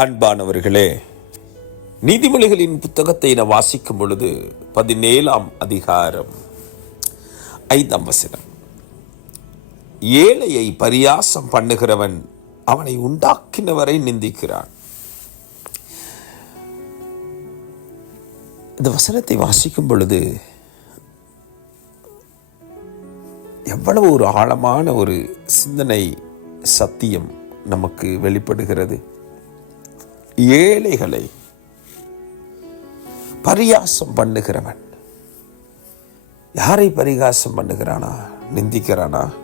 அன்பானவர்களே நீதிமொழிகளின் புத்தகத்தை நான் வாசிக்கும் பொழுது பதினேழாம் அதிகாரம் ஐந்தாம் வசனம். ஏழையை பரியாசம் பண்ணுகிறவன் அவனை உண்டாக்கினவரை நிந்திக்கிறான். இந்த வசனத்தை வாசிக்கும் பொழுது எவ்வளவு ஒரு ஆழமான ஒரு சிந்தனை சத்தியம் நமக்கு வெளிப்படுகிறது. ஏழைகளை பரியாசம் பண்ணுகிறவன். யாரை பரிகாசம் பண்ணுகிறானா? நிந்திக்கிறானா?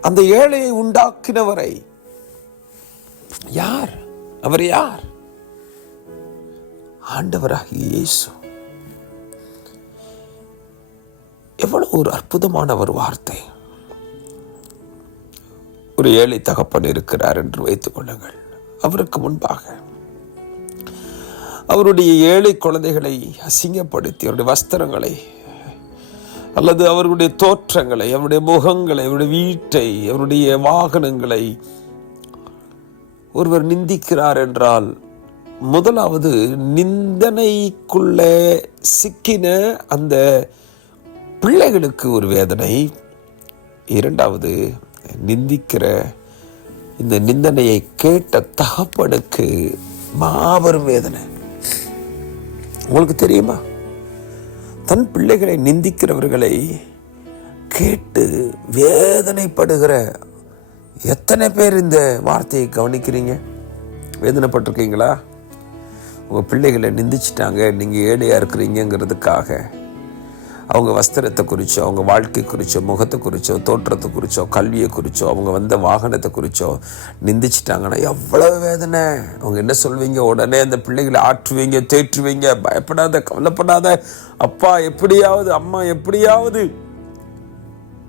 அந்த ஏழையை உண்டாக்கினவரை யார்? அவர் யார்? ஆண்டவராகிய இயேசு. எவ்வளவு ஒரு அற்புதமான ஒரு வார்த்தை. ஒரு ஏழை தகப்பன் இருக்கிறார் என்று வைத்துக் கொள்ளுங்கள். அவருக்கு முன்பாக. அவருடைய ஏழை குழந்தைகளை அசிங்கப்படுத்தி அவருடைய வஸ்திரங்களை அல்லது அவருடைய தோற்றங்களை அவருடைய முகங்களை அவருடைய வீட்டை அவருடைய வாகனங்களை ஒருவர் நிந்திக்கிறார் என்றால் முதலாவது நிந்தனைக்குள்ளே சிக்கின அந்த பிள்ளைகளுக்கு ஒரு வேதனை. இரண்டாவது நிந்திக்கிற இந்த நிந்தனையை கேட்ட தகப்பனுக்கு மாபெரும் வேதனை. உங்களுக்கு தெரியுமா? தன் பிள்ளைகளை நிந்திக்கிறவர்களை கேட்டு வேதனைப்படுகிற எத்தனை பேர் இந்த வார்த்தையை கவனிக்கிறீங்க? வேதனைப்பட்டிருக்கீங்களா? உங்கள் பிள்ளைகளை நிந்திச்சிட்டாங்க நீங்கள் ஏழையாக இருக்கிறீங்கிறதுக்காக அவங்க வஸ்திரத்தை குறித்தோ அவங்க வாழ்க்கை குறித்தோ முகத்தை குறித்தோ தோற்றத்தை குறித்தோ கல்வியை குறித்தோ அவங்க வந்த வாகனத்தை குறித்தோ நிந்திச்சிட்டாங்கன்னா எவ்வளவு வேதனை. அவங்க என்ன சொல்வீங்க? உடனே அந்த பிள்ளைகளை ஆற்றுவீங்க தேற்றுவீங்க. பயப்படாத கவலைப்படாத. அப்பா எப்படியாவது அம்மா எப்படியாவது.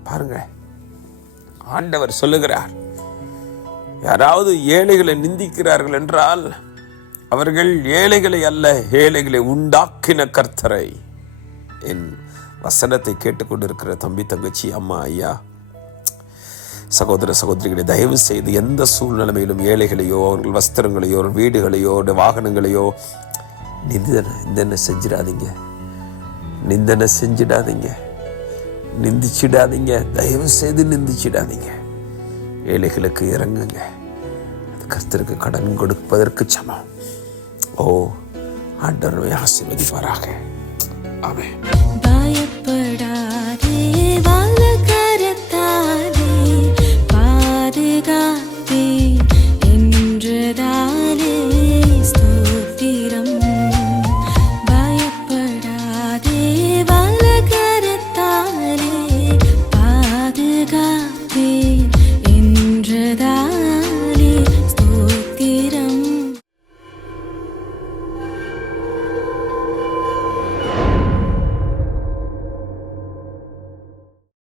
பாருங்க ஆண்டவர் சொல்லுகிறார் யாராவது ஏழைகளை நிந்திக்கிறார்கள் என்றால் அவர்கள் ஏழைகளை அல்ல ஏழைகளை உண்டாக்கின கர்த்தரை. என் வசனத்தை கேட்டுக்கொண்டிருக்கிற தம்பி தங்கச்சி அம்மா ஐயா சகோதர சகோதரிகளை தயவு செய்து எந்த சூழ்நிலையிலும் ஏழைகளையோ அவர்கள் வஸ்திரங்களையோ வீடுகளையோ வாகனங்களையோ நிந்தனை நிந்தனை செஞ்சிடாதீங்க. நிந்தனை செஞ்சிடாதீங்க. நிந்திச்சிடாதீங்க. தயவு செய்து நிந்திச்சிடாதீங்க. ஏழைகளுக்கு இறங்குங்க. அது கர்த்தருக்கு கடன் கொடுப்பதற்கு சமம். ஓ ஆண்டவரை ஆசீர்வதிப்பாராக. ஆமே பயப்படாதே